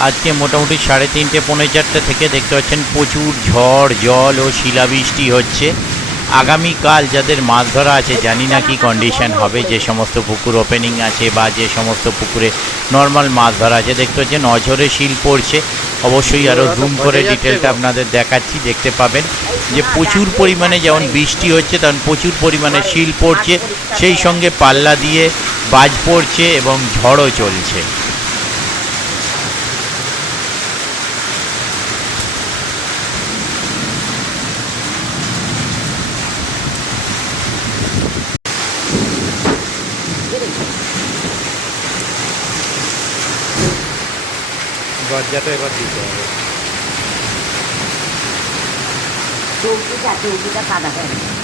আজকে মোটামুটি সাড়ে তিনটে, পৌনে চারটে থেকে দেখতে পাচ্ছেন প্রচুর ঝড়, জল ও শিলাবৃষ্টি হচ্ছে। আগামীকাল যাদের মাছ ধরা আছে, জানি না কি কন্ডিশন হবে, যে সমস্ত পুকুর ওপেনিং আছে বা যে সমস্ত পুকুরে নর্মাল মাছ ধরা আছে। দেখতে পাচ্ছেন অঝরে শিল পড়ছে। অবশ্যই আরও জুম করে ডিটেলটা আপনাদের দেখাচ্ছি, দেখতে পাবেন যে প্রচুর পরিমাণে যেমন বৃষ্টি হচ্ছে, তেমন প্রচুর পরিমাণে শিল পড়ছে। সেই সঙ্গে পাল্লা দিয়ে বাজ পড়ছে এবং ঝড়ও চলছে। দরজাটা এবার দিতে হবে চৌকিটা চৌকিটা সাদা হয়ে।